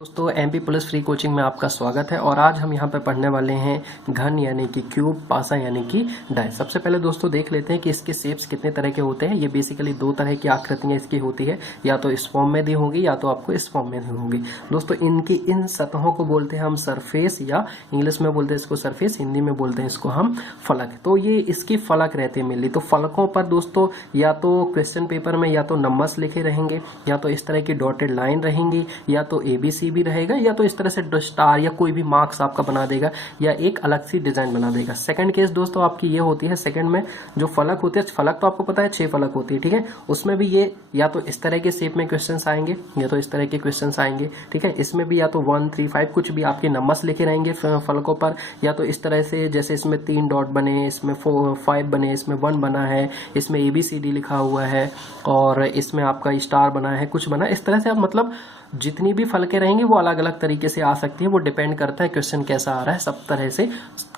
दोस्तों MP plus free coaching में आपका स्वागत है और आज हम यहाँ पे पढ़ने वाले हैं घन यानी कि क्यूब, पासा यानी कि डाइस। सबसे पहले दोस्तों देख लेते हैं कि इसके शेप्स कितने तरह के होते हैं। ये बेसिकली दो तरह की आकृतियाँ इसकी होती है, या तो इस फॉर्म में दी होंगी या तो आपको इस फॉर्म में दी होंगी। दोस्तों इनकी इन सतहों को बोलते हैं हम सरफेस, या इंग्लिश में बोलते हैं इसको सरफेस, हिंदी में बोलते हैं इसको हम फलक। तो ये इसकी फलक रहते हैं मेनली। तो फलकों पर दोस्तों या तो क्वेश्चन पेपर में या तो नंबर्स लिखे रहेंगे, या तो इस तरह की डॉटेड लाइन रहेंगी, या तो ABC भी रहेगा, या तो इस तरह से स्टार या कोई भी मार्क्स आपका बना देगा, या एक अलग सी डिजाइन बना देगा। सेकंड केस दोस्तों आपकी ये होती है, सेकंड में जो फलक होते हैं, फलक तो आपको पता है 6 फलक होती है, ठीक है। उसमें भी ये या तो इस तरह के शेप में क्वेश्चंस आएंगे या तो इस तरह के क्वेश्चंस आएंगे, ठीक है। इसमें भी या तो 1, 3, 5 कुछ भी आपके नंबर्स लिखे रहेंगे फलकों पर, या तो इस तरह से जैसे इसमें 3 डॉट बने, इसमें 4, 5 बने, इसमें 1 बना है, इसमें ABCD लिखा हुआ है और इसमें आपका स्टार बना है, कुछ बना। इस तरह से आप मतलब जितनी भी फलकें रहेंगी वो अलग अलग तरीके से आ सकती है। वो डिपेंड करता है क्वेश्चन कैसा आ रहा है। सब तरह से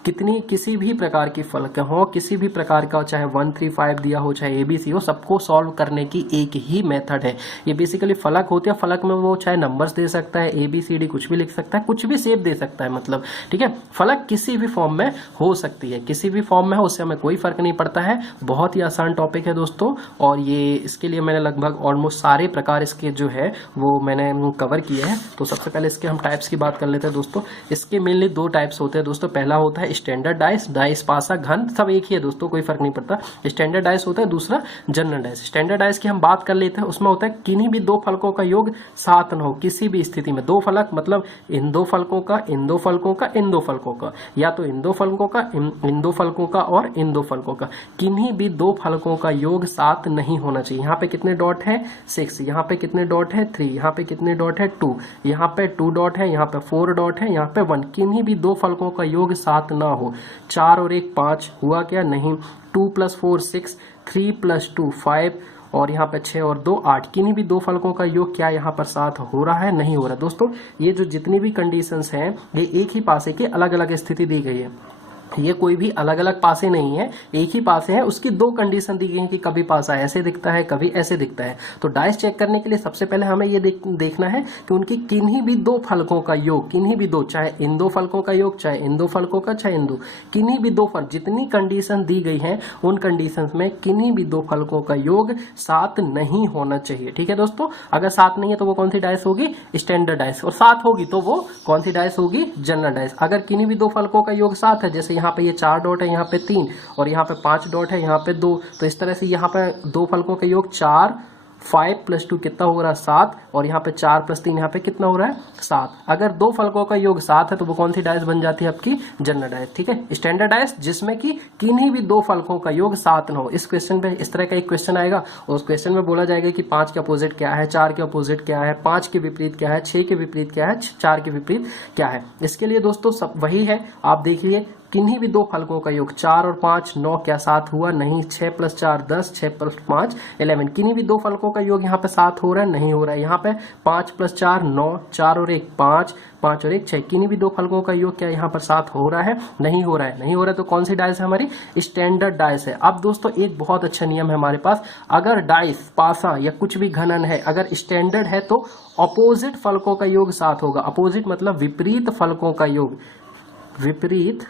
कितनी किसी भी प्रकार की फलकें हो, किसी भी प्रकार का, चाहे 1, 3, 5 दिया हो, चाहे ABC हो, सबको सॉल्व करने की एक ही मेथड है। ये बेसिकली फलक होती है। फलक में वो चाहे नंबर्स दे सकता है, ABCD कुछ भी लिख सकता है, कुछ भी शेप दे सकता है, मतलब ठीक है। फलक किसी भी फॉर्म में हो सकती है, किसी भी फॉर्म में हो, उससे हमें कोई फर्क नहीं पड़ता है। बहुत ही आसान टॉपिक है दोस्तों, और ये इसके लिए मैंने लगभग ऑलमोस्ट सारे प्रकार इसके जो है वो मैंने कवर किए हैं। तो सबसे पहले इसके हम टाइप्स की बात कर लेते हैं दोस्तों। इसके मेनली 2 टाइप्स होते हैं दोस्तों। पहला होता है स्टैंडर्ड डाइस, डाइस, पासा, घन सब एक ही है दोस्तों, कोई फर्क नहीं पड़ता। स्टैंडर्ड डाइस होता है, दूसरा जनरल डाइस। स्टैंडर्ड डाइस की हम बात कर लेते हैं। उसमें होता है किन्हीं भी 2 फलकों का योग 7 न हो किसी भी स्थिति में। 2 फलक मतलब इन 2 फलकों का, इन 2 फलकों का, इन 2 फलकों का, या तो इन 2 फलकों का, इन 2 फलकों का और इन 2 फलकों का। किन्हीं भी 2 फलकों का योग 7 नहीं होना चाहिए। यहाँ पे कितने डॉट है? 6। यहाँ पे कितने डॉट है? 3। यहाँ पे कितने डॉट है? 2। यहाँ पे 2 डॉट है, यहाँ पे 4 डॉट है, यहाँ पे 1। किन्हीं भी 2 फलकों का योग 7 ना हो। 4 और 1 5 हुआ क्या? नहीं। 2 + 4 6, 3 + 2 5, और यहाँ पे 6 और 2 8। किन्हीं भी 2 फलकों का योग क्या यहाँ पर 7 हो रहा है? नहीं हो रहा। दोस्तों ये जो जितनी भी कंडीशंस हैं, ये एक ही पासे की अलग अलग स्थिति दी गई है। ये कोई भी अलग अलग पासे नहीं है, एक ही पासे है। उसकी 2 कंडीशन दी गई है कि कभी पासा ऐसे दिखता है, कभी ऐसे दिखता है। तो डाइस चेक करने के लिए सबसे पहले हमें ये देखना है कि उनकी किन्हीं भी 2 फलकों का योग, किन्हीं भी 2, चाहे इन 2 फलकों का योग, चाहे इन 2 फलकों का, चाहे इन 2, किन्हीं भी 2 फल, जितनी कंडीशन दी गई है उन कंडीशन में किन्हीं भी 2 फलकों का योग 7 नहीं होना चाहिए, ठीक है दोस्तों। अगर 7 नहीं है तो वो कौन सी डाइस होगी? Standard dice. और 7 होगी तो वो कौन सी डाइस होगी? General dice. अगर किन्हीं भी 2 फलकों का योग 7 है, जैसे यहाँ पे ये 4 डॉट है, यहाँ पे 3, और यहाँ पे 5 डॉट है, यहाँ पे 2, तो इस तरह से यहाँ पे 2 फलकों का योग 4, 5 + 2 कितना हो रहा है? 7, और यहाँ पे 4 + 3 यहाँ पे कितना हो रहा है? 7। अगर 2 फलकों का योग 7 है तो वो कौन सी डाइस बन जाती है? आपकी जनरल डाइस, ठीक है। स्टैंडर्ड डाइस जिसमें कि किन्हीं भी 2 फलकों का योग 7 न हो। इस क्वेश्चन पे इस तरह का एक क्वेश्चन आएगा, और उस क्वेश्चन में बोला जाएगा कि 5 के अपोजिट क्या है, 4 के अपोजिट क्या है, 5 के विपरीत क्या है, 6 के विपरीत क्या है, 4 के विपरीत क्या है। इसके लिए दोस्तों सब वही है, आप देखिए किन्हीं भी 2 फलकों का योग 4 और 5 9, क्या 7 हुआ? नहीं। 6 + 4 10, 6 + 5 11। किन्हीं भी 2 फलकों का योग यहाँ पे 7 हो रहा है? नहीं हो रहा है। यहाँ पे 5 + 4 9, 4 और 1 5, 5 और 1 6। किन्हीं भी 2 फलकों का योग क्या यहाँ पर 7 हो रहा है? नहीं हो रहा है। नहीं हो रहा है तो कौन सी डाइस है हमारी? स्टैंडर्ड डाइस है। अब दोस्तों एक बहुत अच्छा नियम है हमारे पास, अगर डाइस, पासा या कुछ भी घनन है, अगर स्टैंडर्ड है तो अपोजिट फलकों का योग 7 होगा। अपोजिट मतलब विपरीत फलकों का योग, विपरीत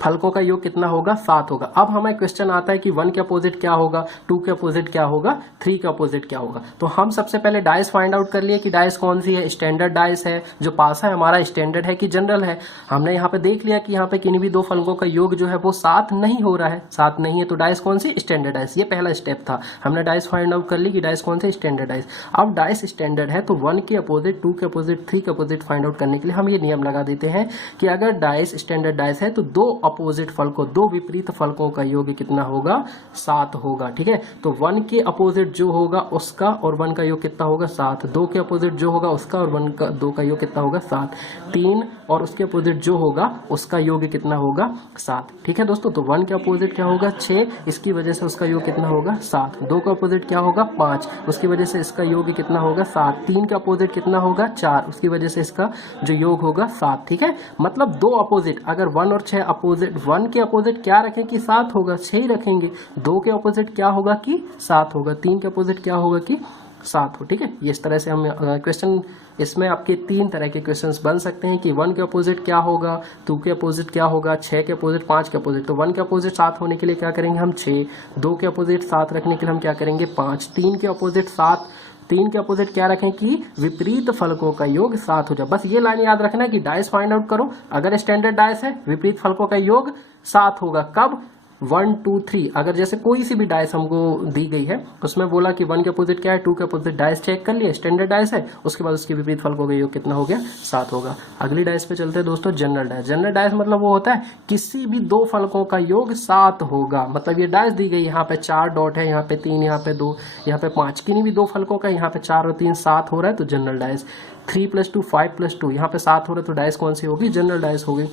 फलकों का योग कितना होगा? 7 होगा। अब हमें क्वेश्चन आता है कि 1 के अपोजिट क्या होगा, 2 के अपोजिट क्या होगा, 3 के अपोजिट क्या होगा। तो हम सबसे पहले डाइस फाइंड आउट कर लिए कि डाइस कौन सी है, स्टैंडर्ड डाइस है। जो पासा है हमारा स्टैंडर्ड है कि जनरल है। हमने यहाँ पे देख लिया कि यहाँ पे किन्हीं भी 2 फलकों का योग जो है वो 7 नहीं हो रहा है, 7 नहीं है, तो डाइस कौन सी? Standard dice. ये पहला स्टेप था, हमने डाइस फाइंड आउट कर ली कि डाइस कौन सी? Standard dice. अब डाइस स्टैंडर्ड है तो 1 के अपोजिट, 2 के अपोजिट, 3 के अपोजिट फाइंड आउट करने के लिए हम ये नियम लगा देते हैं कि अगर डाइस स्टैंडर्ड डाइस है तो 2 अपोजिट फलकों, 2 विपरीत फलकों का योग कितना होगा? 7 होगा, ठीक है। तो 1 के अपोजिट जो होगा उसका और 1 का योग कितना होगा? 7। 2 के अपोजिट जो होगा उसका और 2 का योग कितना होगा? 7। 3 और उसके अपोजिट जो होगा उसका योग कितना होगा? 7, ठीक है दोस्तों। तो 1 के अपोजिट क्या होगा? 6, इसकी वजह से उसका योग कितना होगा? 7। 2 का अपोजिट क्या होगा? 5, उसकी वजह से इसका योग कितना होगा? 7। 3 का अपोजिट कितना होगा? 4, उसकी वजह से इसका जो योग होगा 7, ठीक है। मतलब 2 अपोजिट, अगर 1 और 6 अपोजिट, 1 के अपोजिट क्या रखें कि 7 होगा, 6 ही रखेंगे। 2 के अपोजिट क्या होगा कि 7 होगा। 3 के अपोजिट क्या होगा कि 7 हो। ठीक है, ये इस तरह से हम क्वेश्चन, इसमें आपके 3 तरह के क्वेश्चंस बन सकते हैं कि 1 के अपोजिट क्या होगा, 2 के अपोजिट क्या होगा, 6 के अपोजिट, 5 के अपोजिट। तो 1 के अपोजिट 7 होने के लिए क्या करेंगे हम 6, 2 के अपोजिट 7 रखने के लिए हम क्या करेंगे 5, 3 के अपोजिट 7, 3 के अपोजिट क्या रखें कि विपरीत फलकों का योग 7 हो जाए। बस ये लाइन याद रखना है कि डाइस फाइंड आउट करो, अगर स्टैंडर्ड डाइस है विपरीत फलकों का योग 7 होगा। कब? 1 2 3। अगर जैसे कोई सी भी डाइस हमको दी गई है, उसमें बोला कि 1 के अपोजिट क्या है, 2 के अपोजिट, डाइस चेक कर लिए, स्टैंडर्ड डाइस है, उसके बाद उसके विपरीत फलकों का योग कितना हो गया 7 होगा। अगली डाइस पे चलते हैं दोस्तों, जनरल डाइस। जनरल डाइस मतलब वो होता है किसी भी 2 फलकों का योग 7 होगा। मतलब ये डाइस दी गई, यहाँ पे 4 डॉट है, यहाँ पे 3, यहाँ पे 2, यहाँ पे 5, किन्हीं भी 2 फलकों का, यहाँ पे 4 और 3 7 हो रहा है तो जनरल डाइस। 3 + 2 5 + 2, यहाँ पे 7 हो रहा है तो डाइस कौन सी होगी, जनरल डाइस होगी।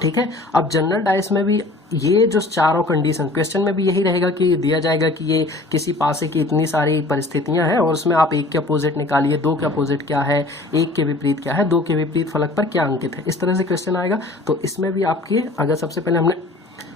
ठीक है, अब जनरल डाइस में भी ये जो चारों कंडीशन, क्वेश्चन में भी यही रहेगा कि दिया जाएगा कि ये किसी पासे की इतनी सारी परिस्थितियां हैं और उसमें आप 1 के अपोजिट निकालिए, 2 के अपोजिट क्या है, 1 के विपरीत क्या है, 2 के विपरीत फलक पर क्या अंकित है, इस तरह से क्वेश्चन आएगा। तो इसमें भी आपके, अगर सबसे पहले हमने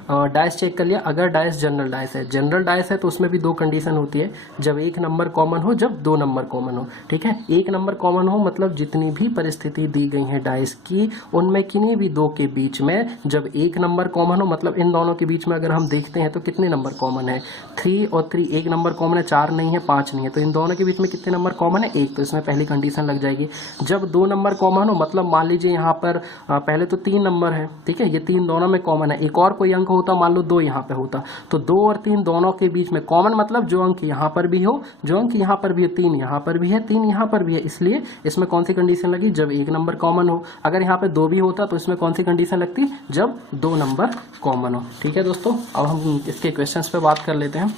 डाइस चेक कर लिया, अगर डाइस जनरल डाइस है, जनरल डाइस है तो उसमें भी 2 कंडीशन होती है, जब 1 नंबर कॉमन हो, जब 2 नंबर कॉमन हो। ठीक है, 1 नंबर कॉमन हो मतलब जितनी भी परिस्थिति दी गई है डाइस की, उनमें किन्हीं भी 2 के बीच में जब 1 नंबर कॉमन हो, मतलब इन दोनों के बीच में अगर हम देखते हैं तो कितने नंबर कॉमन है, 3 और 3, 1 नंबर कॉमन है, 4 नहीं है, 5 नहीं है, तो इन दोनों के बीच में कितने नंबर कॉमन है, 1, तो इसमें पहली कंडीशन लग जाएगी। जब 2 नंबर कॉमन हो, मतलब मान लीजिए यहाँ पर पहले तो 3 नंबर है, ठीक है, ये 3 दोनों में कॉमन है, एक और कोई अंक होता, मान लो 2 यहाँ पे होता, तो 2 और 3 दोनों के बीच में कॉमन, मतलब जो अंक यहाँ पर भी हो, जो अंक यहाँ पर भी हो, 3 यहाँ पर भी है, 3 यहाँ पर भी है, इसलिए इसमें कौन सी कंडीशन लगी, जब 1 नंबर कॉमन हो। अगर यहाँ पे 2 भी होता तो इसमें कौन सी कंडीशन लगती, जब 2 नंबर कॉमन हो। ठीक है दोस्तों, अब हम इसके क्वेश्चंस पे बात कर लेते हैं।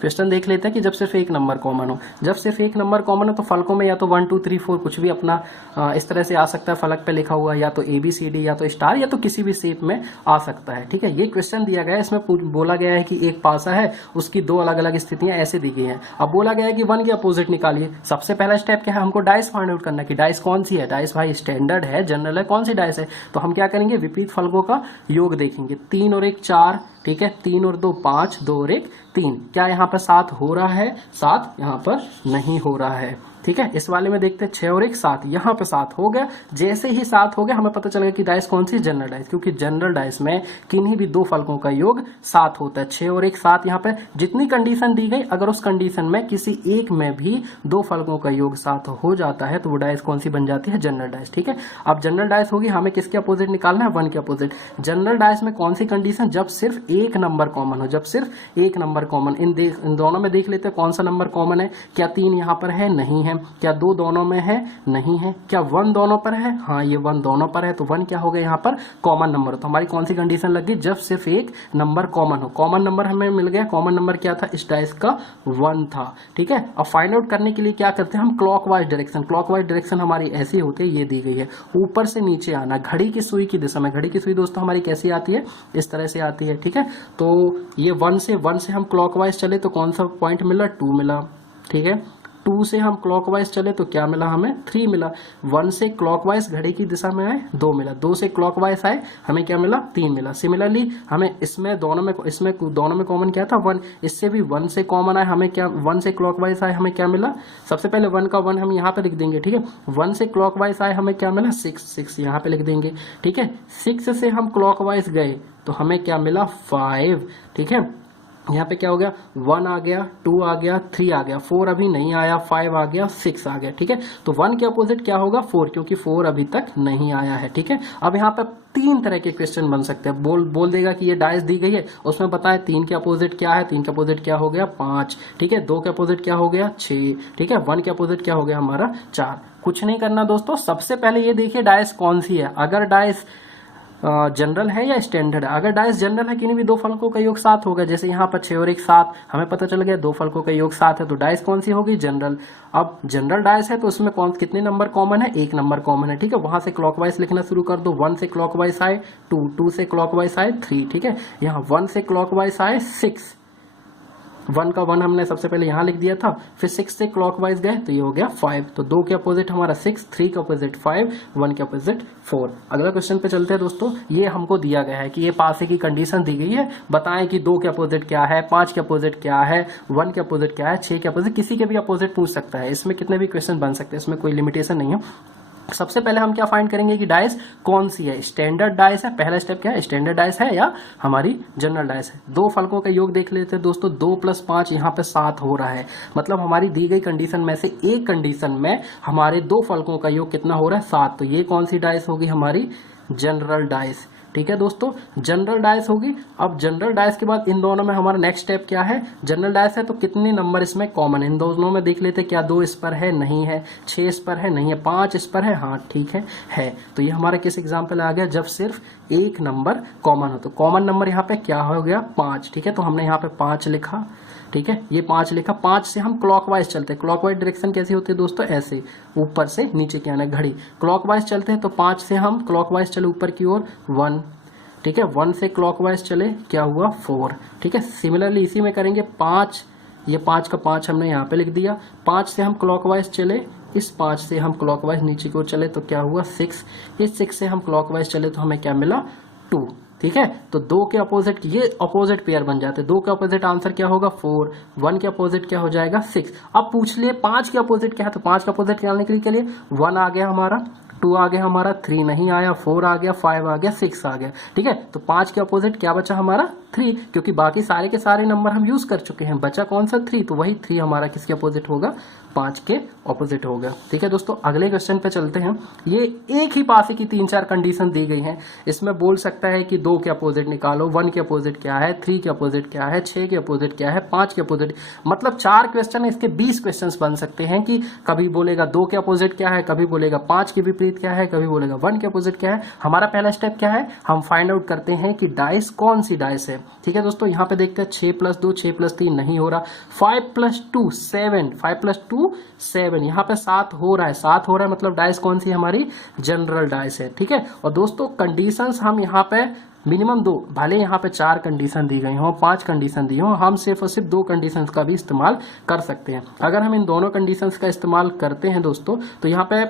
क्वेश्चन देख लेते हैं कि जब सिर्फ 1 नंबर कॉमन हो, जब सिर्फ 1 नंबर कॉमन हो तो फलकों में या तो 1 2 3 4 कुछ भी अपना इस तरह से आ सकता है, फलक पे लिखा हुआ, या तो ABCD, या तो स्टार, या तो किसी भी शेप में आ सकता है। ठीक है, ये क्वेश्चन दिया गया है, इसमें बोला गया है कि एक पासा है, उसकी 2 अलग अलग स्थितियां ऐसे दी गई हैं। अब बोला गया है कि 1 के अपोजिट निकालिए। सबसे पहला स्टेप क्या है, हमको डाइस फाइंड आउट करना कि डाइस कौन सी है। डाइस भाई स्टैंडर्ड है, जनरल है, कौन सी डाइस है, तो हम क्या करेंगे, विपरीत फलकों का योग देखेंगे। 3 और 1 4, ठीक है, 3 और 2 5, 2 और 1 3। क्या यहाँ पर 7 हो रहा है, 7 यहाँ पर नहीं हो रहा है। ठीक है, इस वाले में देखते हैं 6 और 1 7, यहाँ पे 7 हो गया। जैसे ही 7 हो गया हमें पता चल गया कि डाइस कौन सी, जनरल डाइस, क्योंकि जनरल डाइस में किन्हीं भी 2 फलकों का योग 7 होता है। 6 और 1 7, यहाँ पे जितनी कंडीशन दी गई, अगर उस कंडीशन में किसी एक में भी 2 फलकों का योग 7 हो जाता है तो वो डाइस कौन सी बन जाती है, जनरल डाइस। ठीक है, अब जनरल डाइस होगी, हमें किसके अपोजिट निकालना है, 1 के अपोजिट। जनरल डाइस में कौन सी कंडीशन, जब सिर्फ 1 नंबर कॉमन हो, जब सिर्फ 1 नंबर कॉमन। इन दोनों में देख लेते हैं कौन सा नंबर कॉमन है। क्या 3 यहाँ पर है, नहीं है। क्या 2 दोनों में है, नहीं है। क्या 1 दोनों पर है, हाँ ये 1 दोनों पर है, तो 1 क्या हो गया यहाँ पर, कॉमन नंबर। तो हमारी कौन सी कंडीशन लगी, जब सिर्फ 1 नंबर कॉमन हो। कॉमन नंबर हमें मिल गया, कॉमन नंबर क्या था, इस डाइस का 1 था। ठीक है, अब फाइंड आउट करने के लिए क्या करते हैं हम, क्लॉकवाइज डायरेक्शन। क्लॉकवाइज डायरेक्शन हमारी ऐसी होती है, ये दी गई है, ऊपर से नीचे आना, घड़ी की सुई की दिशा में। घड़ी की सुई दोस्तों हमारी कैसी आती है, इस तरह से आती है। ठीक है, तो ये 1 से हम क्लॉकवाइज चले तो कौन सा पॉइंट मिला, 2 मिला। ठीक है, 2 से हम क्लॉकवाइज चले तो क्या मिला हमें, 3 मिला। 1 से क्लॉकवाइज घड़ी की दिशा में आए, 2 मिला। 2 से क्लॉकवाइज आए, हमें क्या मिला, 3 मिला। सिमिलरली हमें इसमें दोनों में कॉमन क्या था, 1। इससे भी 1 से कॉमन आए, हमें क्या, 1 से क्लॉकवाइज आए, हमें क्या मिला, सबसे पहले 1 का 1 हम यहाँ पे लिख देंगे। ठीक है, 1 से क्लॉकवाइज आए, हमें क्या मिला, 6 यहाँ पे लिख देंगे। ठीक है, 6 से हम क्लॉकवाइज गए तो हमें क्या मिला, 5। ठीक है, यहाँ पे क्या हो गया, 1 आ गया, 2 आ गया, 3 आ गया, 4 अभी नहीं आया, 5 आ गया, 6 आ गया। ठीक है, तो 1 के अपोजिट क्या होगा, 4, क्योंकि 4 अभी तक नहीं आया है। ठीक है, अब यहाँ पे 3 तरह के क्वेश्चन बन सकते हैं। बोल देगा कि ये डाइस दी गई है, उसमें बताए 3 के अपोजिट क्या है, 3 के अपोजिट क्या हो गया, 5। ठीक है, 2 के अपोजिट क्या हो गया, 6। ठीक है, 1 के अपोजिट क्या हो गया हमारा, 4। कुछ नहीं करना दोस्तों, सबसे पहले ये देखिए डाइस कौन सी है। अगर डाइस जनरल है या स्टैंडर्ड है। अगर डाइस जनरल है, किन्हीं भी 2 फलकों का योग 7 होगा, जैसे यहाँ पर 6 और 1 7, हमें पता चल गया 2 फलकों का योग 7 है, तो डाइस कौन सी होगी, जनरल। अब जनरल डाइस है तो उसमें कितने नंबर कॉमन है, 1 नंबर कॉमन है। ठीक है, वहां से क्लॉकवाइज लिखना शुरू कर दो। 1 से क्लॉकवाइज आए 2, 2 से क्लॉकवाइज आए 3। ठीक है, यहाँ 1 से क्लॉकवाइज आए 6, 1 का 1 हमने सबसे पहले यहाँ लिख दिया था, फिर 6 से क्लॉकवाइज गए तो ये हो गया 5। तो 2 के अपोजिट हमारा 6, 3 के अपोजिट 5, 1 के अपोजिट 4। अगला क्वेश्चन पे चलते हैं दोस्तों। ये हमको दिया गया है कि ये पासे की कंडीशन दी गई है, बताएं कि 2 के अपोजिट क्या है, 5 के अपोजिट क्या है, 1 के अपोजिट क्या है, 6 के अपोजिट, किसी के भी अपोजिट पूछ सकता है। इसमें कितने भी क्वेश्चन बन सकते हैं, इसमें कोई लिमिटेशन नहीं है। सबसे पहले हम क्या फाइंड करेंगे कि डाइस कौन सी है, स्टैंडर्ड डाइस है। पहला स्टेप क्या है, स्टैंडर्ड डाइस है या हमारी जनरल डाइस है। दो फलकों का योग देख लेते हैं दोस्तों। 2 + 5 यहाँ पे 7 हो रहा है, मतलब हमारी दी गई कंडीशन में से एक कंडीशन में हमारे दो फलकों का योग कितना हो रहा है, 7। तो ये कौन सी डाइस होगी, हमारी जनरल डाइस। ठीक है दोस्तों, जनरल डाइस होगी। अब जनरल डाइस के बाद इन दोनों में हमारा नेक्स्ट स्टेप क्या है, जनरल डाइस है तो कितने नंबर इसमें कॉमन है, इन दोनों में देख लेते हैं। क्या 2 इस पर है, नहीं है। 6 इस पर है, नहीं है। 5 इस पर है, हाँ ठीक है। तो ये हमारा किस एग्जाम्पल आ गया, जब सिर्फ एक नंबर कॉमन हो। तो कॉमन नंबर यहाँ पे क्या हो गया, 5। ठीक है, तो हमने यहाँ पे 5 लिखा। ठीक है, ये 5 लिखा। 5 से हम क्लॉकवाइज चलते हैं। क्लॉकवाइज डायरेक्शन कैसी होती है दोस्तों, ऐसे ऊपर से नीचे की आना घड़ी। क्लॉकवाइज चलते हैं तो 5 से हम क्लॉकवाइज चले ऊपर की ओर 1। ठीक है, 1 से क्लॉकवाइज चले, क्या हुआ, 4। ठीक है, सिमिलरली इसी में करेंगे 5, ये 5 का 5 हमने यहाँ पे लिख दिया। 5 से हम क्लॉकवाइज चले, इस 5 से हम क्लॉकवाइज नीचे की ओर चले तो क्या हुआ, 6। इस 6 से हम क्लॉकवाइज चले तो हमें क्या मिला, 2। ठीक है, तो 2 के अपोजिट, ये अपोजिट पेयर बन जाते हैं। 2 के अपोजिट आंसर क्या होगा, 4। 1 के अपोजिट क्या हो जाएगा, 6। अब पूछ लिए 5 के अपोजिट क्या है, तो 5 के अपोजिट निकालने के लिए 1 आ गया हमारा, 2 आ गया हमारा, 3 नहीं आया, 4 आ गया, 5 आ गया, 6 आ गया। ठीक है, तो 5 के अपोजिट क्या बचा हमारा, 3, क्योंकि बाकी सारे के सारे नंबर हम यूज कर चुके हैं। बचा कौन सा, 3। तो वही 3 हमारा किसके अपोजिट होगा, 5 के ऑपोजिट होगा। ठीक है दोस्तों, अगले क्वेश्चन पे चलते हैं। ये एक ही पासे की 3-4 कंडीशन दी गई हैं। इसमें बोल सकता है कि 2 के अपोजिट निकालो, 1 के अपोजिट क्या है, 3 के अपोजिट क्या है, 6 के अपोजिट क्या है, 5 के अपोजिट। मतलब 4 क्वेश्चन, इसके 20 क्वेश्चन बन सकते हैं कि कभी बोलेगा 2 के अपोजिट क्या है, कभी बोलेगा 5 के विपरीत क्या है, कभी बोलेगा 1 के अपोजिट क्या है। हमारा पहला स्टेप क्या है, हम फाइंड आउट करते हैं कि डाइस कौन सी डाइस है। ठीक है दोस्तों, यहाँ पे देखते हैं 6 + 2, 6 + 3 नहीं हो रहा। 5 + 2 7, 5 + 2 7, यहाँ पे 7 हो रहा है, 7 हो रहा है, मतलब डाइस कौन सी, हमारी जनरल डाइस है। ठीक है, और दोस्तों कंडीशंस हम यहाँ पे मिनिमम 2, भले यहाँ पे 4 कंडीशन दी गई हो, 5 कंडीशन दी हो, हम सिर्फ और सिर्फ 2 कंडीशंस का भी इस्तेमाल कर सकते हैं। अगर हम इन दोनों कंडीशंस का इस्तेमाल करते हैं दोस्तों, तो यहाँ पे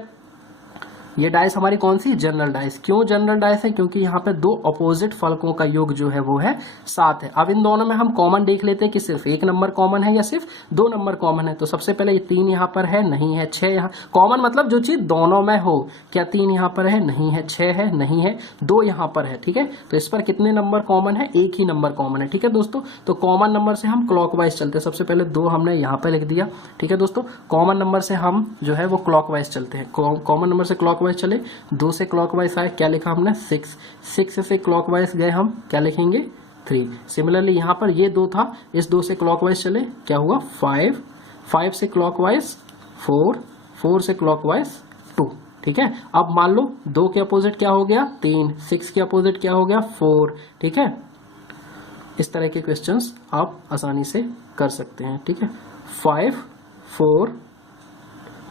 ये डाइस हमारी कौन सी, जनरल डाइस। क्यों जनरल डाइस है, क्योंकि यहाँ पे 2 अपोजिट फलकों का योग जो है वो है 7 है। अब इन दोनों में हम कॉमन देख लेते हैं कि सिर्फ एक नंबर कॉमन है या सिर्फ 2 नंबर कॉमन है। तो सबसे पहले ये 3 यहाँ पर है, नहीं है। 6 यहाँ कॉमन, मतलब जो चीज दोनों में हो। क्या 3 यहाँ पर है, नहीं है। 6 है, नहीं है। 2 यहाँ पर है। ठीक है, तो इस पर कितने नंबर कॉमन है, एक ही नंबर कॉमन है। ठीक है दोस्तों, तो कॉमन नंबर से हम क्लॉकवाइज चलते हैं। सबसे पहले 2 हमने यहाँ पे लिख दिया। ठीक है दोस्तों, कॉमन नंबर से हम जो है वो क्लॉकवाइज चलते हैं। कॉमन नंबर से क्लॉकवाइज चले, 2 से क्लॉकवाइज आए, क्या लिखा हमने, 6। 6 से क्लॉकवाइज गए, हम क्या लिखेंगे, 3। सिमिलरली यहाँ पर ये 2 था, इस 2 से क्लॉकवाइज चले, क्या हुआ, 5। 5 से क्लॉकवाइज 4, 4 से क्लॉकवाइज 2। ठीक है, अब मान लो 2 के अपोजिट क्या हो गया, 3। 6 के अपोजिट क्या हो गया, 4। ठीक है, इस तरह के क्वेश्चंस आप आसानी से कर सकते हैं। ठीक है, 5, 4।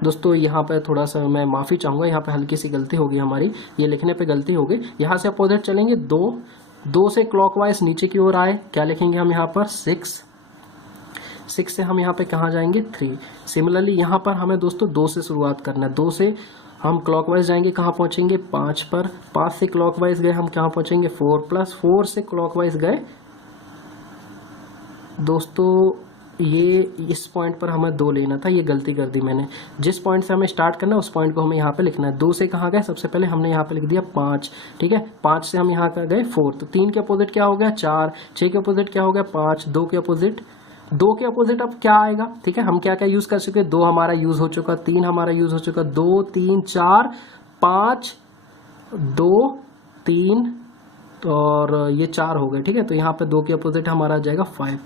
दोस्तों यहाँ पे थोड़ा सा मैं माफ़ी चाहूँगा, यहाँ पे हल्की सी गलती होगी हमारी, ये लिखने पे गलती होगी। यहाँ से अपोजिट चलेंगे 2 से क्लॉकवाइज नीचे की ओर आए, क्या लिखेंगे हम यहाँ पर, 6। 6 से हम यहाँ पे कहाँ जाएंगे, 3। सिमिलरली यहाँ पर हमें दोस्तों 2 से शुरुआत करना है। 2 से हम क्लॉकवाइज जाएंगे, कहाँ पहुँचेंगे, 5 पर। 5 से क्लॉकवाइज गए, हम कहाँ पहुँचेंगे, 4 + 4 से क्लॉकवाइज गए दोस्तों, ये इस पॉइंट पर हमें 2 लेना था, ये गलती कर दी मैंने। जिस पॉइंट से हमें स्टार्ट करना है उस पॉइंट को हमें यहाँ पे लिखना है। 2 से कहाँ गए, सबसे पहले हमने यहाँ पे लिख दिया 5। ठीक है, 5 से हम यहाँ का गए 4। तो 3 के अपोजिट क्या हो गया, 4। 6 के अपोजिट क्या हो गया, 5। 2 के अपोजिट अब क्या आएगा। ठीक है, हम क्या क्या यूज कर चुके, 2 हमारा यूज हो चुका, 3 हमारा यूज हो चुका, 2 3 4 5, 2 3 और ये 4 हो गए। ठीक है, तो यहाँ पे 2 के अपोजिट हमारा आ जाएगा 5।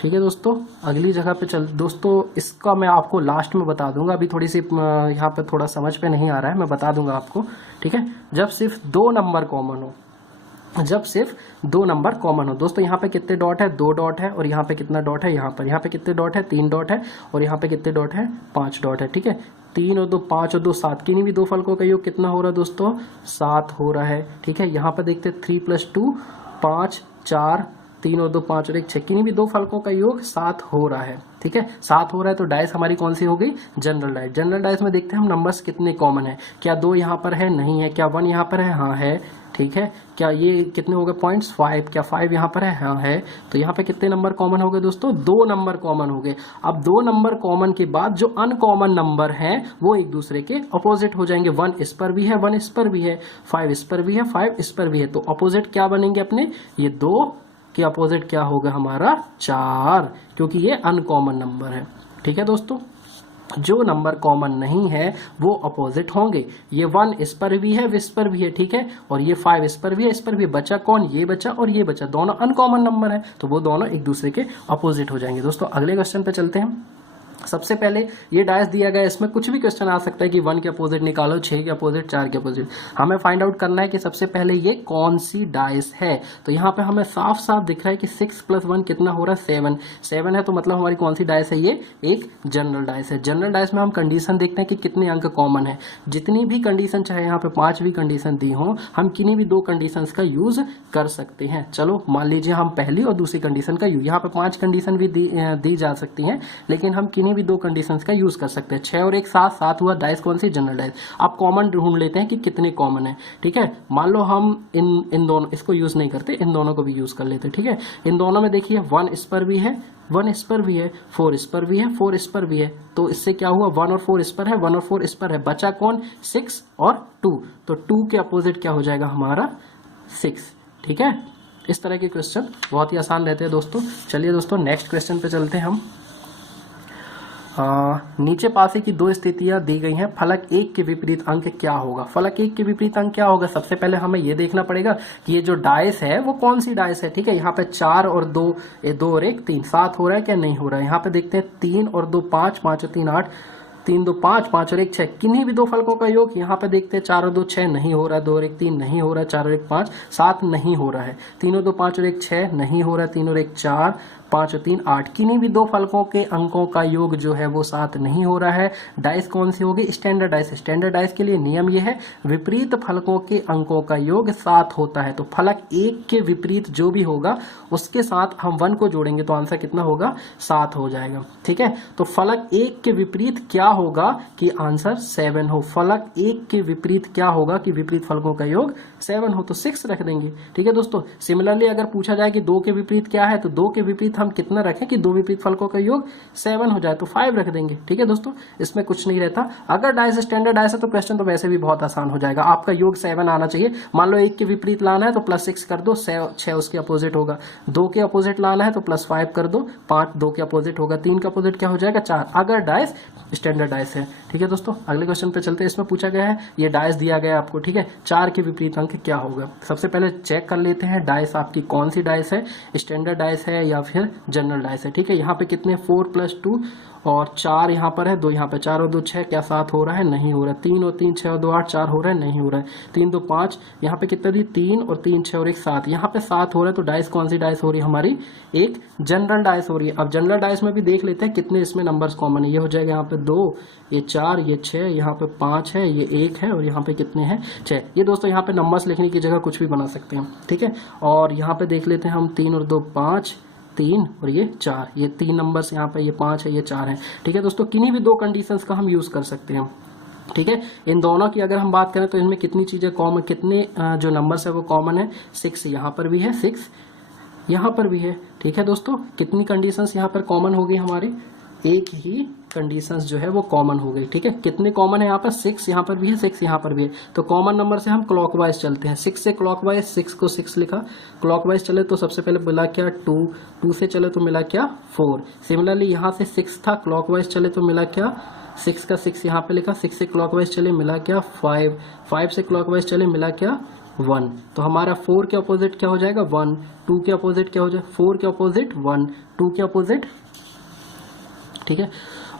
ठीक है दोस्तों, अगली जगह पे चल दोस्तों, इसका मैं आपको लास्ट में बता दूंगा, अभी थोड़ी सी यहाँ पे थोड़ा समझ पे नहीं आ रहा है, मैं बता दूंगा आपको। ठीक है, जब सिर्फ 2 नंबर कॉमन हो, जब सिर्फ 2 नंबर कॉमन हो। दोस्तों यहाँ पे कितने डॉट है, 2 डॉट है, और यहाँ पे कितना डॉट है, यहाँ पे कितने डॉट है, 3 डॉट है, और यहाँ पे कितने डॉट है, 5 डॉट है। ठीक है, 3 और 2 5 और 2 7, किन्हीं भी 2 फलकों का योग कितना हो रहा है दोस्तों, 7 हो रहा है। ठीक है, यहाँ पे देखते 3 + 2 5, 4 3 और 2 5 और 1 6, किन्हीं भी दो फलकों का योग 7 हो रहा है। ठीक है, 7 हो रहा है तो डाइस हमारी कौन सी हो गई? General dice. जनरल डाइस में देखते हैं हम नंबर्स कितने कॉमन है। क्या 2 यहाँ पर है? नहीं है। क्या 1 यहाँ पर है? हाँ है। ठीक है, क्या ये कितने हो गए पॉइंट्स? 5। क्या 5 यहाँ पर है? हाँ है। तो यहाँ पे कितने नंबर कॉमन हो गए दोस्तों? 2 नंबर कॉमन हो गए। अब 2 नंबर कॉमन के बाद जो अनकॉमन नंबर हैं वो एक दूसरे के अपोजिट हो जाएंगे। 1 इस पर भी है, 1 इस पर भी है, 5 इस पर भी है, 5 इस पर भी है। तो अपोजिट क्या बनेंगे अपने? ये 2 के अपोजिट क्या होगा हमारा? 4, क्योंकि ये अनकॉमन नंबर है। ठीक है दोस्तों, जो नंबर कॉमन नहीं है वो अपोजिट होंगे। ये 1 इस पर भी है, इस पर भी है। ठीक है, और ये 5 इस पर भी है, इस पर भी। बचा कौन? ये बचा और ये बचा, दोनों अनकॉमन नंबर है तो वो दोनों एक दूसरे के अपोजिट हो जाएंगे। दोस्तों अगले क्वेश्चन पे चलते हैं। सबसे पहले ये डायस दिया गया है, इसमें कुछ भी क्वेश्चन आ सकता है कि 1 के अपोजिट निकालो, 6 के अपोजिट, 4 के अपोजिट। हमें फाइंड आउट करना है कि सबसे पहले ये कौन सी डायस है। तो यहाँ पे हमें साफ साफ दिख रहा है कि 6 + 1 कितना हो रहा है? 7। 7 है तो मतलब हमारी कौन सी डायस है? ये एक जनरल डायस है। जनरल डायस में हम कंडीशन देखते हैं कि कितने अंक कॉमन है। जितनी भी कंडीशन, चाहे यहाँ पे 5 भी कंडीशन दी हो, हम किन्हीं भी 2 कंडीशन का यूज कर सकते हैं। चलो मान लीजिए हम पहली और दूसरी कंडीशन का यूज, यहाँ पे 5 कंडीशन भी दी जा सकती है, लेकिन हम किन्हीं भी 2 कंडीशन का यूज कर सकते हैं। 6 और 1 7, 7 हुआ। डाइस कौन सी? General dice. आप कॉमन ढूंढ लेते हैं कि कितने कॉमन है। ठीक है, मान लो हम इन दोनों, इसको यूज नहीं करते, इन दोनों को भी यूज कर लेते हैं। ठीक है, इन दोनों में देखिए 1 इस पर भी है, 1 इस पर भी है, 4 इस पर भी है, 4 इस पर भी है। तो इससे क्या हुआ? 1 और 4 इस पर है, 1 और 4 इस पर है। बचा कौन? 6 और 2। तो 2 के अपोजिट क्या हो जाएगा हमारा? 6। ठीक है, इस तरह के क्वेश्चन बहुत ही आसान रहते हैं दोस्तों। चलिए दोस्तों नेक्स्ट क्वेश्चन पे चलते हैं हम। नीचे पासे की 2 स्थितियां दी गई हैं, फलक 1 के विपरीत अंक क्या होगा? फलक 1 के विपरीत अंक क्या होगा? सबसे पहले हमें यह देखना पड़ेगा कि ये जो डाइस है वो कौन सी डाइस है। ठीक है, यहाँ पे 4 और 2, 2 और 1 3, 7 हो रहा है क्या? नहीं हो रहा है। यहाँ पे देखते हैं 3 और 2 5, 5 और 3 8, 3 2 5, 5 और 1 6, किन्हीं भी 2 फलकों का योग। यहाँ पे देखते हैं 4 और 2 6 नहीं हो रहा है, 2 और 1 3 नहीं हो रहा है, 4 और 1 5 7 नहीं हो रहा है, 3 और 2 5 और 1 6 नहीं हो रहा है, 3 और 1 4, 5 और 3 8, किन्हीं भी 2 फलकों के अंकों का योग जो है वो 7 नहीं हो रहा है। डाइस कौन सी होगी? Standard dice. स्टैंडर्ड डाइस के लिए नियम ये है, विपरीत फलकों के अंकों का योग 7 होता है। तो फलक 1 के विपरीत जो भी होगा उसके साथ हम 1 को जोड़ेंगे तो आंसर कितना होगा? 7 हो जाएगा। ठीक है, तो फलक 1 के विपरीत क्या होगा कि आंसर 7 हो। फलक 1 के विपरीत क्या होगा कि विपरीत फलकों का योग 7 हो, तो 6 रख देंगे। ठीक है दोस्तों, सिमिलरली अगर पूछा जाए कि 2 के विपरीत क्या है, तो 2 के विपरीत हम कितना रखें कि 2 विपरीत फलकों का योग 7 हो जाए, तो 5 रख देंगे। ठीक है दोस्तों, इसमें कुछ नहीं रहता। अगर डाइस स्टैंडर्ड डाइस है तो क्वेश्चन तो वैसे भी बहुत आसान हो जाएगा। आपका योग 7 आना चाहिए। मान लो 1 के विपरीत लाना है तो +6 कर दो, 6 उसके अपोजिट होगा। 2 के अपोजिट लाना है तो +5 कर दो, 5 2 के अपोजिट होगा, 3 का अपोजिट क्या हो जाएगा? 4, अगर डाइस स्टैंडर्ड डाइस है। ठीक है दोस्तों, अगले क्वेश्चन पे चलते हैं। इसमें पूछा गया है, ये डाइस दिया गया है आपको। ठीक है, 4 के विपरीत अंक क्या होगा? सबसे पहले चेक कर लेते हैं डाइस आपकी कौन सी डाइस है, स्टैंडर्ड डाइस है या फिर जनरल डाइस है। ठीक है, यहाँ पे कितने? 4 + 2 और 4 यहाँ पर है, 2 यहाँ पे, 4 और 2 6, क्या 7 हो रहा है? नहीं हो रहा है। 3 और 3 6 और 2 8, 4 हो रहा है? नहीं हो रहा है। 3 2 5, यहाँ पे कितना दी? 3 और 3 6 और 1 7, यहाँ पे 7 हो रहा है। तो डाइस कौन सी डाइस हो रही है हमारी? एक जनरल डाइस हो रही है। अब जनरल डाइस में भी देख लेते हैं कितने इसमें नंबर्स कॉमन है। ये हो जाएगा यहाँ पे 2, ये 4, ये 6, यहाँ पे 5 है, ये 1 है और यहाँ पे कितने हैं? 6। ये दोस्तों यहाँ पे नंबर्स लिखने की जगह कुछ भी बना सकते हैं। ठीक है, और यहाँ पे देख लेते हैं हम 3 और 2 5, 3 और ये 4, ये 3 नंबर्स यहाँ पे, ये 5 है, ये 4 है। ठीक है दोस्तों, किन्हीं भी 2 कंडीशंस का हम यूज कर सकते हैं। ठीक है, इन दोनों की अगर हम बात करें तो इनमें कितनी चीजें कॉमन, कितने जो नंबर्स है वो कॉमन है? 6 यहाँ पर भी है, 6 यहाँ पर भी है। ठीक है दोस्तों, कितनी कंडीशंस यहाँ पर कॉमन हो गई हमारी? एक ही कंडीशंस जो है वो कॉमन हो गई। ठीक है, कितने कॉमन है यहाँ पर? 6 यहाँ पर भी है, 6 यहाँ पर भी है। तो कॉमन नंबर से हम क्लॉकवाइज चलते हैं। 6 से क्लॉकवाइज, 6 को 6 लिखा, क्लॉकवाइज चले तो सबसे पहले मिला क्या? 2, 2 से चले तो मिला क्या? 4। सिमिलरली यहाँ से 6 था, क्लॉकवाइज चले तो मिला क्या? 6 का 6 यहाँ पे लिखा, 6 से क्लॉकवाइज चले मिला क्या? 5, 5 से क्लॉकवाइज चले मिला क्या? 1। तो हमारा 4 के अपोजिट क्या हो जाएगा? 1। 2 के अपोजिट क्या हो जाएगा? 4 के अपोजिट 1, 2 के अपोजिट, ठीक है,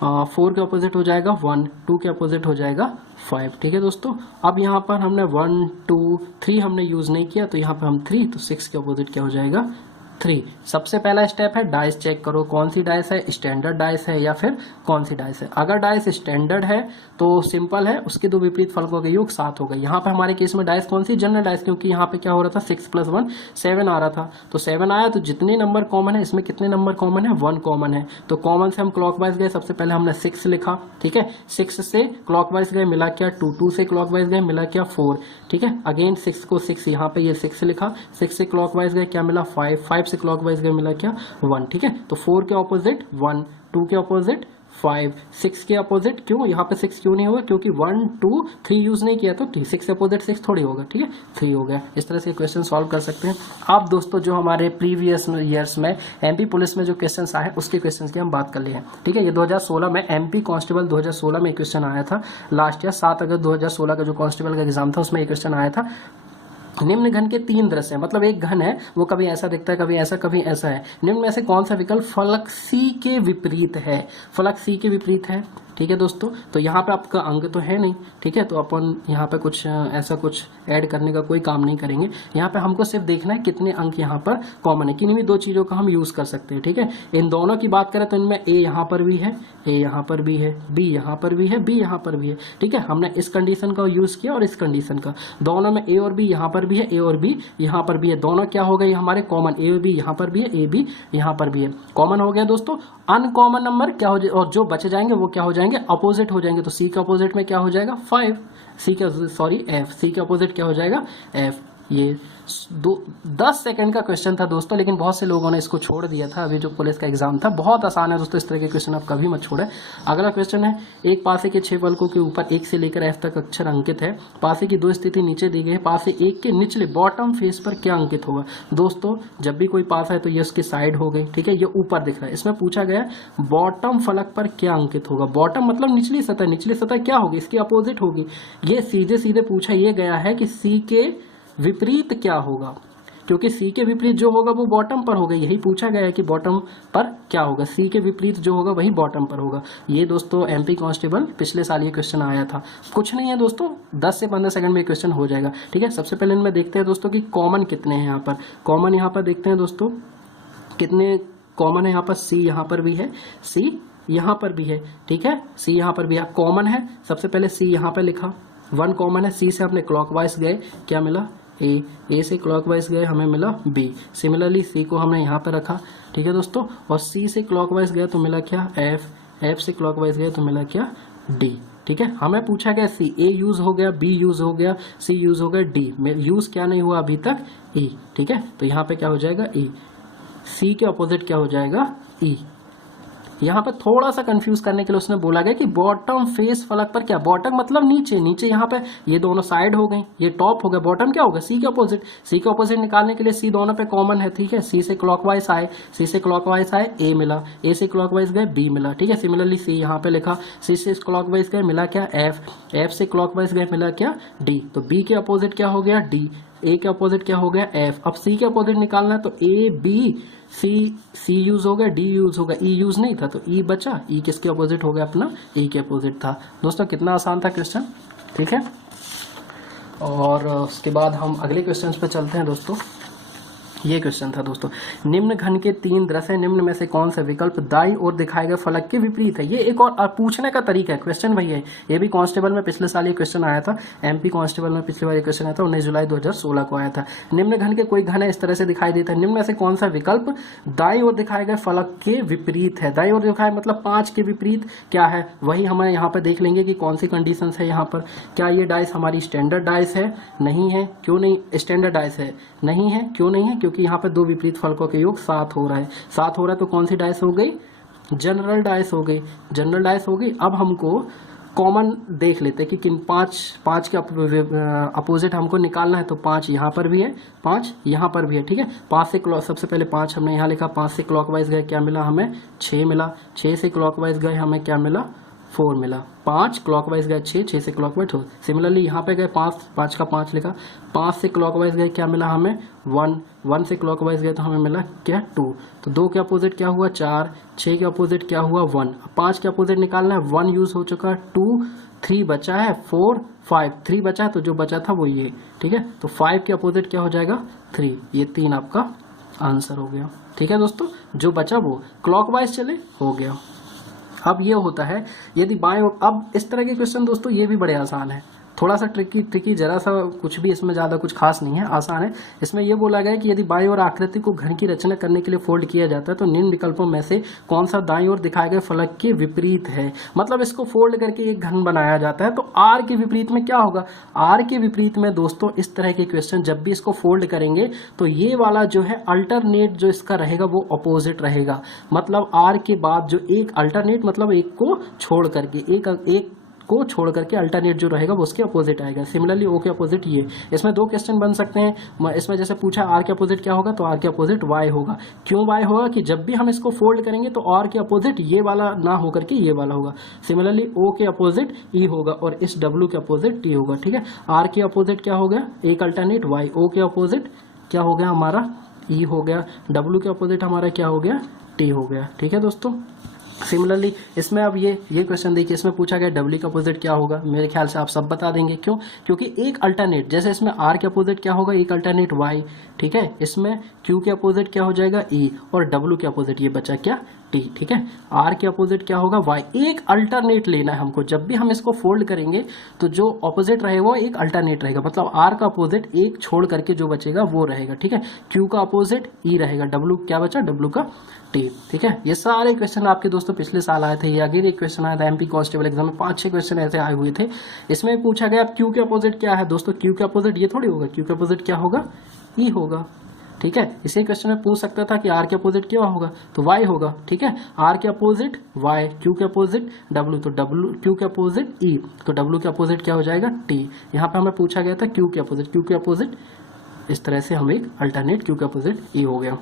4 के अपोजिट हो जाएगा 1, 2 के अपोजिट हो जाएगा 5। ठीक है दोस्तों, अब यहाँ पर हमने 1 2 3 हमने यूज नहीं किया, तो यहाँ पर हम 3, तो 6 के अपोजिट क्या हो जाएगा? 3। सबसे पहला स्टेप है डाइस चेक करो, कौन सी डाइस है, स्टैंडर्ड डाइस है या फिर कौन सी डाइस है। अगर डाइस स्टैंडर्ड है तो सिंपल है, उसके दो विपरीत फलकों के योग 7 हो गए। यहाँ पे हमारे केस में डाइस कौन सी, जनरल डाइस, क्योंकि यहाँ पे क्या हो रहा था 6 + 1 7 आ रहा था, तो 7 आया, तो जितने नंबर कॉमन है इसमें कितने नंबर कॉमन है, 1 कॉमन है। तो कॉमन से हम क्लॉकवाइज गए, सबसे पहले हमने 6 लिखा, ठीक है, 6 से क्लॉकवाइज गए मिला क्या 2, 2 से क्लॉकवाइज गए मिला क्या 4, ठीक है, अगेन 6 को 6 यहाँ पे ये 6 लिखा, 6 से क्लॉकवाइज गए क्या मिला 5, 5 से क्लॉकवाइज गए मिला क्या 1, ठीक है। तो 4 के ऑपोजिट 1, 2 के ऑपोजिट 5, 6 के अपोजिट, क्यों यहाँ पे 6 क्यों नहीं होगा, क्योंकि 1 2 3 यूज नहीं किया, तो 6 के अपोजिट 6 थोड़ी होगा, ठीक है, 3 हो गया। इस तरह से क्वेश्चन सॉल्व कर सकते हैं आप दोस्तों। जो हमारे प्रीवियस ईयर्स में एमपी पुलिस में जो क्वेश्चन आए उसके क्वेश्चन की हम बात कर ले हैं, ठीक है। ये 2016 में एमपी कांस्टेबल 2016 में क्वेश्चन आया था, लास्ट ईयर 7 अगस्त 2016 का जो कांस्टेबल का एग्जाम था उसमें ये क्वेश्चन आया था। निम्न घन के 3 दृश्य हैं, मतलब एक घन है वो कभी ऐसा दिखता है, कभी ऐसा, कभी ऐसा है। निम्न में से कौन सा विकल्प फलक सी के विपरीत है, फलक सी के विपरीत है, ठीक है दोस्तों। तो यहाँ पे आपका अंग तो है नहीं, ठीक है, तो अपन यहाँ पे कुछ ऐसा कुछ ऐड करने का कोई काम नहीं करेंगे। यहाँ पे हमको सिर्फ देखना है कितने अंक यहाँ पर कॉमन है, किन्हीं भी दो चीजों का हम यूज कर सकते हैं, ठीक है। इन दोनों की बात करें तो इनमें ए यहाँ पर भी है, ए यहाँ पर भी है, बी यहाँ पर भी है, बी यहाँ पर भी है, ठीक है। हमने इस कंडीशन का यूज किया और इस कंडीशन का, दोनों में ए और बी यहाँ पर भी है, ए और बी यहाँ पर भी है, दोनों क्या हो गए हमारे कॉमन, ए और बी यहाँ पर भी है, ए बी यहाँ पर भी है, कॉमन हो गया दोस्तों। अनकॉमन नंबर क्या हो जाए, और जो बचे जाएंगे वो क्या हो जाएंगे, अपोजिट हो जाएंगे। तो सी के अपोजिट में क्या हो जाएगा 5, सी के सॉरी एफ, सी के अपोजिट क्या हो जाएगा एफ। ये 10 सेकंड का क्वेश्चन था दोस्तों, लेकिन बहुत से लोगों ने इसको छोड़ दिया था। अभी जो पुलिस का एग्जाम था बहुत आसान है दोस्तों, इस तरह के क्वेश्चन आप कभी मत छोड़े। अगला क्वेश्चन है, एक पासे के 6 फलकों के ऊपर 1 से लेकर एफ तक अक्षर अंकित है, पासे की 2 स्थिति नीचे दी गई है, पासे 1 के निचले बॉटम फेस पर क्या अंकित होगा। दोस्तों जब भी कोई पास है तो ये उसकी साइड हो गई, ठीक है, ये ऊपर दिख रहा है। इसमें पूछा गया बॉटम फलक पर क्या अंकित होगा, बॉटम मतलब निचली सतह, निचली सतह क्या होगी, इसकी अपोजिट होगी। ये सीधे सीधे पूछा ये गया है कि सी के विपरीत क्या होगा, क्योंकि सी के विपरीत जो होगा वो बॉटम पर होगा, यही पूछा गया है कि बॉटम पर क्या होगा, सी के विपरीत जो होगा वही बॉटम पर होगा। ये दोस्तों एमपी कांस्टेबल पिछले साल ये क्वेश्चन आया था, कुछ नहीं है दोस्तों, 10 से 15 सेकंड में क्वेश्चन हो जाएगा, ठीक है। सबसे पहले इनमें देखते हैं दोस्तों कि कॉमन कितने हैं यहाँ पर, कॉमन यहाँ पर देखते हैं दोस्तों कितने कॉमन है। यहाँ पर सी यहाँ पर भी है, सी यहाँ पर भी है, ठीक है, सी यहाँ पर भी है, कॉमन है। सबसे पहले सी यहाँ पे लिखा, 1 कॉमन है, सी से अपने क्लॉकवाइज गए क्या मिला ए से क्लॉकवाइज गए हमें मिला बी, सिमिलरली सी को हमने यहाँ पे रखा, ठीक है दोस्तों, और सी से क्लॉकवाइज गए तो मिला क्या एफ, एफ से क्लॉकवाइज गए तो मिला क्या डी, ठीक है। हमें पूछा गया सी, ए यूज हो गया, बी यूज हो गया, सी यूज हो गया, डी में यूज क्या नहीं हुआ अभी तक ई, ठीक है। तो यहाँ पे क्या हो जाएगा ई, सी के अपोजिट क्या हो जाएगा ई। यहाँ पे थोड़ा सा कंफ्यूज करने के लिए उसने बोला गया कि बॉटम फेस फलक पर क्या, बॉटम मतलब नीचे, नीचे यहाँ पे ये दोनों साइड हो गई, ये टॉप हो गया, बॉटम क्या होगा सी के अपोजिट। सी के अपोजिट निकालने के लिए सी दोनों पे कॉमन है, ठीक है, सी से क्लॉकवाइज आए, सी से क्लॉकवाइज आए ए मिला, ए से क्लॉकवाइज गए बी मिला, ठीक है। सिमिलरली सी यहाँ पे लिखा, सी से क्लॉकवाइज गए मिला क्या एफ, एफ से क्लॉकवाइज गए मिला क्या डी, तो बी के अपोजिट क्या हो गया डी, ए के अपोजिट क्या हो गया एफ। अब सी के अपोजिट निकालना है तो ए बी सी यूज हो गया, डी यूज होगा, ई यूज नहीं था तो ई बचा, ई किसके अपोजिट हो गया अपना ई के अपोजिट था। दोस्तों कितना आसान था क्वेश्चन, ठीक है। और उसके बाद हम अगले क्वेश्चन पे चलते हैं दोस्तों। ये क्वेश्चन था दोस्तों, निम्न घन के 3 दृश्य, निम्न में से कौन सा विकल्प दाईं ओर दिखाए गए फलक के विपरीत है। ये एक और पूछने का तरीका है, क्वेश्चन वही है। ये भी कांस्टेबल में पिछले साल ये क्वेश्चन आया था, एमपी कांस्टेबल में पिछली बार ये क्वेश्चन आया था, 19 जुलाई 2016 को आया था। निम्न घन के कोई घन है इस तरह से दिखाई देता है, निम्न में से कौन सा विकल्प दाईं ओर दिखाए गए फलक के विपरीत है। दाईं ओर दिखाए मतलब 5 के विपरीत क्या है, वही हमें यहाँ पे देख लेंगे कि कौन सी कंडीशन है यहाँ पर। क्या ये डाइस हमारी स्टैंडर्ड डाइस है, नहीं है, क्यों नहीं स्टैंडर्ड डाइस है, नहीं है, क्यों नहीं है, क्योंकि यहाँ पे 2 विपरीत फलकों के योग 7 हो रहा है, 7 हो रहा है, तो कौन सी डाइस हो गई जनरल डाइस हो गई, जनरल डाइस हो गई। अब हमको कॉमन देख लेते हैं कि किन 5 के अपोजिट हमको निकालना है, तो 5 यहाँ पर भी है, 5 यहाँ पर भी है, ठीक है। 5 से सबसे पहले 5 हमने यहाँ लिखा, 5 से क्लॉकवाइज गए क्या मिला हमें 6 मिला, 6 से क्लॉकवाइज गए हमें क्या मिला 4 मिला, 5 क्लॉकवाइज गए 6, 6 से क्लॉकवाइज 4। सिमिलरली यहाँ पे गए 5 का 5 लिखा, 5 से क्लॉकवाइज गए क्या मिला हमें 1, 1 से क्लॉकवाइज गए तो हमें मिला क्या 2, तो 2 के अपोजिट क्या हुआ 4, 6 के अपोजिट क्या हुआ 1, 5 के अपोजिट निकालना है, 1 यूज हो चुका है, 2 3 बचा है, 4 5 3 बचा है, तो जो बचा था वो ये, ठीक है। तो 5 के अपोजिट क्या हो जाएगा 3, ये 3 आपका आंसर हो गया। ठीक है दोस्तों, जो बचा वो क्लॉकवाइज चले, हो गया। अब ये होता है यदि बाएं, अब इस तरह के क्वेश्चन दोस्तों ये भी बड़े आसान है, थोड़ा सा ट्रिकी जरा सा, कुछ भी इसमें ज्यादा कुछ खास नहीं है, आसान है। इसमें यह बोला गया है कि यदि बाईं ओर आकृति को घन की रचना करने के लिए फोल्ड किया जाता है तो निम्न विकल्पों में से कौन सा दाईं ओर दिखाए गए फलक के विपरीत है। मतलब इसको फोल्ड करके एक घन बनाया जाता है तो आर के विपरीत में क्या होगा, आर के विपरीत में दोस्तों इस तरह के क्वेश्चन जब भी इसको फोल्ड करेंगे तो ये वाला जो है अल्टरनेट जो इसका रहेगा वो अपोजिट रहेगा। मतलब आर के बाद जो एक अल्टरनेट, मतलब एक को छोड़ करके, एक को छोड़ करके अल्टरनेट जो रहेगा वो उसके अपोजिट आएगा। सिमिलरली ओ के अपोजिट ये, इसमें दो क्वेश्चन बन सकते हैं। इसमें जैसे पूछा आर के अपोजिट क्या होगा, तो आर के अपोजिट वाई होगा। क्यों वाई होगा कि जब भी हम इसको फोल्ड करेंगे तो आर के अपोजिट ये वाला ना होकर के ये वाला होगा। सिमिलरली ओ के अपोजिट ई होगा और इस डब्ल्यू के अपोजिट टी होगा। ठीक है, आर के अपोजिट क्या हो गया, एक अल्टरनेट वाई, ओ के अपोजिट क्या हो गया हमारा ई हो गया, डब्ल्यू के अपोजिट हमारा क्या हो गया, टी हो गया। ठीक है दोस्तों, सिमिलरली इसमें अब ये क्वेश्चन देखिए, इसमें पूछा गया डब्ल्यू का अपोजिट क्या होगा। मेरे ख्याल से आप सब बता देंगे, क्यों, क्योंकि एक अल्टरनेट, जैसे इसमें आर के अपोजिट क्या होगा, एक अल्टरनेट वाई। ठीक है, इसमें क्यू के अपोजिट क्या हो जाएगा ई, और डब्ल्यू के अपोजिट ये बचा क्या, टी। ठीक है, आर के अपोजिट क्या होगा वाई। एक अल्टरनेट लेना है हमको, जब भी हम इसको फोल्ड करेंगे तो जो अपोजिट रहेगा वो एक अल्टरनेट रहेगा। मतलब आर का अपोजिट एक छोड़ करके जो बचेगा वो रहेगा। ठीक है, क्यू का अपोजिट ई रहेगा, डब्ल्यू क्या बचा, डब्ल्यू का टी। ठीक है, ये सारे क्वेश्चन आपके दोस्तों पिछले साल आए थे। ये अगेन एक क्वेश्चन आया था एमपी कांस्टेबल एग्जाम में, 5-6 क्वेश्चन ऐसे आए हुए थे। इसमें पूछा गया क्यू के अपोजिट क्या है दोस्तों, क्यू के अपोजिट ये थोड़ी होगा, क्यू के अपोजिट क्या होगा, ई होगा। ठीक है, इसी क्वेश्चन में पूछ सकता था कि आर के अपोजिट क्या होगा, तो वाई होगा। ठीक है, आर के अपोजिट वाई, क्यू के अपोजिट डब्ल्यू, तो डब्ल्यू, क्यू के अपोजिट ई, तो डब्ल्यू के अपोजिट क्या हो जाएगा, टी। यहाँ पे हमें पूछा गया था क्यू के अपोजिट, इस तरह से हम एक अल्टरनेट क्यू के अपोजिट ई हो गया।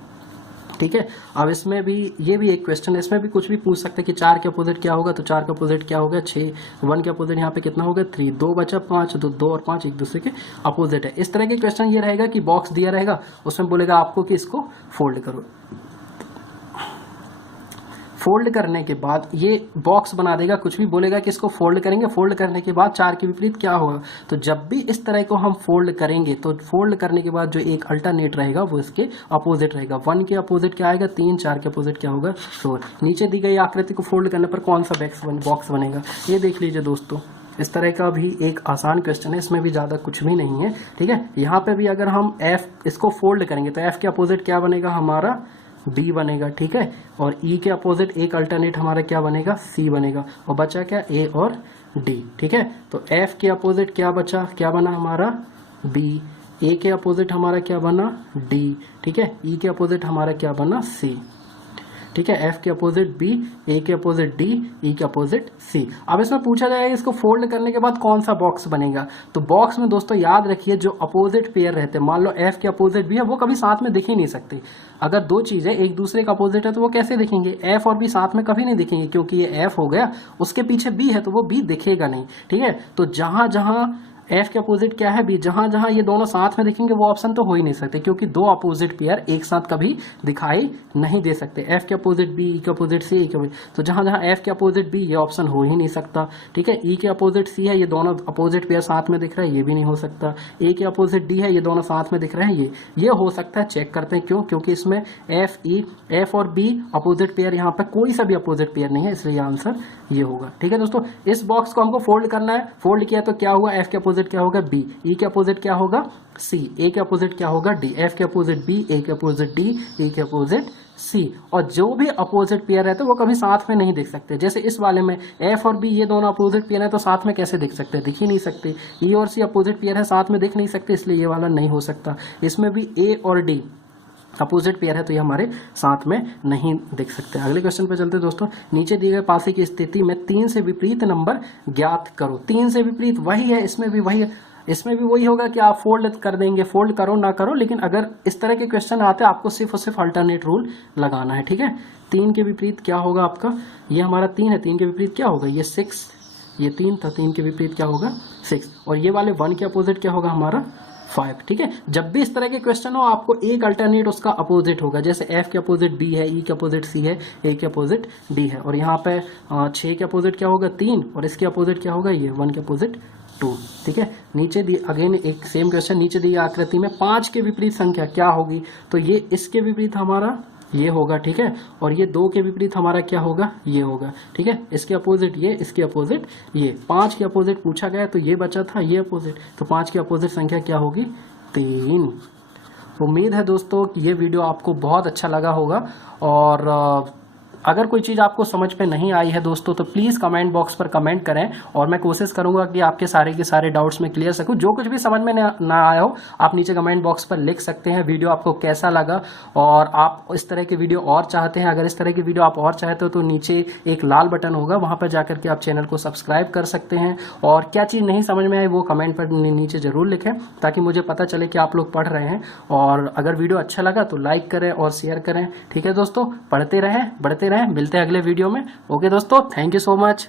ठीक है, अब इसमें भी ये भी एक क्वेश्चन है, इसमें भी कुछ भी पूछ सकते हैं कि 4 के अपोजिट क्या होगा, तो 4 के अपोजिट क्या होगा 6, 1 के अपोजिट यहाँ पे कितना होगा 3, 2 बचा 5, तो 2 और 5 एक दूसरे के अपोजिट है। इस तरह के क्वेश्चन ये रहेगा कि बॉक्स दिया रहेगा, उसमें बोलेगा आपको कि इसको फोल्ड करो। फोल्ड करने के बाद ये बॉक्स बना देगा, कुछ भी बोलेगा कि इसको फोल्ड करेंगे, फोल्ड करने के बाद 4 के विपरीत क्या होगा। तो जब भी इस तरह को हम फोल्ड करेंगे तो फोल्ड करने के बाद जो एक अल्टरनेट रहेगा वो इसके अपोजिट रहेगा। 1 के अपोजिट क्या आएगा 3, 4 के अपोजिट क्या होगा 4। नीचे दी गई आकृति को फोल्ड करने पर कौन सा बॉक्स बनेगा, ये देख लीजिए दोस्तों। इस तरह का भी एक आसान क्वेश्चन है, इसमें भी ज्यादा कुछ भी नहीं है। ठीक है, यहाँ पे भी अगर हम एफ इसको फोल्ड करेंगे तो एफ के अपोजिट क्या बनेगा हमारा बी बनेगा। ठीक है, और ई के अपोजिट एक अल्टरनेट हमारा क्या बनेगा सी बनेगा, और बचा क्या ए और डी। ठीक है, तो एफ के अपोजिट क्या बचा, क्या बना हमारा बी, ए के अपोजिट हमारा क्या बना डी। ठीक है, ई के अपोजिट हमारा क्या बना सी। ठीक है, एफ के अपोजिट बी, ए के अपोजिट डी, ई के अपोजिट सी। अब इसमें पूछा जाएगा इसको फोल्ड करने के बाद कौन सा बॉक्स बनेगा। तो बॉक्स में दोस्तों याद रखिए जो अपोजिट पेयर रहते हैं, मान लो एफ के अपोजिट बी है, वो कभी साथ में दिख ही नहीं सकते। अगर दो चीजें एक दूसरे का अपोजिट है तो वो कैसे दिखेंगे, एफ और बी साथ में कभी नहीं दिखेंगे, क्योंकि ये एफ हो गया उसके पीछे बी है तो वो बी दिखेगा नहीं। ठीक है, तो जहां जहां एफ के अपोजिट क्या है बी, जहां जहां ये दोनों साथ में दिखेंगे वो ऑप्शन तो हो ही नहीं सकते, क्योंकि दो अपोजिट पेयर एक साथ कभी दिखाई नहीं दे सकते। एफ के अपोजिट बी, ई के अपोजिट सी, ई के अपोजिट, तो जहां जहां एफ के अपोजिट बी ये ऑप्शन हो ही नहीं सकता। ठीक है, ई के अपोजिट सी है, ये दोनों अपोजिट पेयर साथ में दिख रहा है, ये भी नहीं हो सकता। ए के अपोजिट डी है, ये दोनों साथ में दिख रहे हैं, ये हो सकता है। चेक करते हैं क्यों, क्योंकि इसमें एफ ई, एफ और बी अपोजिट पेयर, यहाँ पे कोई सा भी अपोजिट पेयर नहीं है, इसलिए आंसर ये होगा। ठीक है दोस्तों, इस बॉक्स को हमको फोल्ड करना है, फोल्ड किया तो क्या हुआ, एफ के अपोजिट क्या होगा बी, ई के अपोजिट क्या होगा सी, ए के अपोजिट क्या होगा डी, एफ के अपोजिट बी, ए के अपोजिट डी, ई के अपोजिट सी। और जो भी अपोजिट पेयर रहते हैं वो कभी साथ में नहीं दिख सकते। जैसे इस वाले में एफ और बी ये दोनों अपोजिट पेयर है तो साथ में कैसे दिख सकते हैं, दिख ही नहीं सकते। ई और सी अपोजिट पेयर है, साथ में दिख नहीं सकते, इसलिए ये वाला नहीं हो सकता। इसमें भी ए और डी अपोजिट पेयर है तो ये हमारे साथ में नहीं दिख सकते। अगले क्वेश्चन पे चलते दोस्तों। नीचे दिए गए पासे की स्थिति में 3 से विपरीत नंबर ज्ञात करो। 3 से विपरीत वही है, इसमें भी वही है, इसमें भी वही होगा कि आप फोल्ड कर देंगे, फोल्ड करो ना करो, लेकिन अगर इस तरह के क्वेश्चन आते हैं आपको सिर्फ और सिर्फ अल्टरनेट रूल लगाना है। ठीक है, 3 के विपरीत क्या होगा आपका, ये हमारा 3 है, 3 के विपरीत क्या होगा ये 6, ये 3 था, 3 के विपरीत क्या होगा 6, और ये वाले 1 के अपोजिट क्या होगा हमारा 5। ठीक है, जब भी इस तरह के क्वेश्चन हो आपको एक अल्टरनेट उसका अपोजिट होगा। जैसे एफ के अपोजिट बी है, ई के अपोजिट सी है, ए के अपोजिट डी है, और यहाँ पे 6 के अपोजिट क्या होगा 3, और इसके अपोजिट क्या होगा ये 1 के अपोजिट 2। ठीक है, नीचे दी अगेन एक सेम क्वेश्चन, नीचे दी आकृति में 5 के विपरीत संख्या क्या होगी? तो ये इसके विपरीत हमारा ये होगा। ठीक है, और ये 2 के विपरीत हमारा क्या होगा? ये होगा। ठीक है, इसके अपोजिट ये, इसके अपोजिट ये। 5 के अपोजिट पूछा गया तो ये बचा था, ये अपोजिट, तो 5 की अपोजिट संख्या क्या होगी? 3। उम्मीद है दोस्तों कि ये वीडियो आपको बहुत अच्छा लगा होगा, और अगर कोई चीज़ आपको समझ में नहीं आई है दोस्तों तो प्लीज़ कमेंट बॉक्स पर कमेंट करें, और मैं कोशिश करूंगा कि आपके सारे के सारे डाउट्स में क्लियर सकूं। जो कुछ भी समझ में ना आया हो आप नीचे कमेंट बॉक्स पर लिख सकते हैं। वीडियो आपको कैसा लगा, और आप इस तरह की वीडियो और चाहते हैं, अगर इस तरह की वीडियो आप और चाहते हो तो नीचे एक लाल बटन होगा, वहां पर जाकर के आप चैनल को सब्सक्राइब कर सकते हैं। और क्या चीज़ नहीं समझ में आई वो कमेंट पर नीचे जरूर लिखें, ताकि मुझे पता चले कि आप लोग पढ़ रहे हैं। और अगर वीडियो अच्छा लगा तो लाइक करें और शेयर करें। ठीक है दोस्तों, पढ़ते रहें, बढ़ते रहें, मिलते हैं अगले वीडियो में। ओके दोस्तों, थैंक यू सो मच।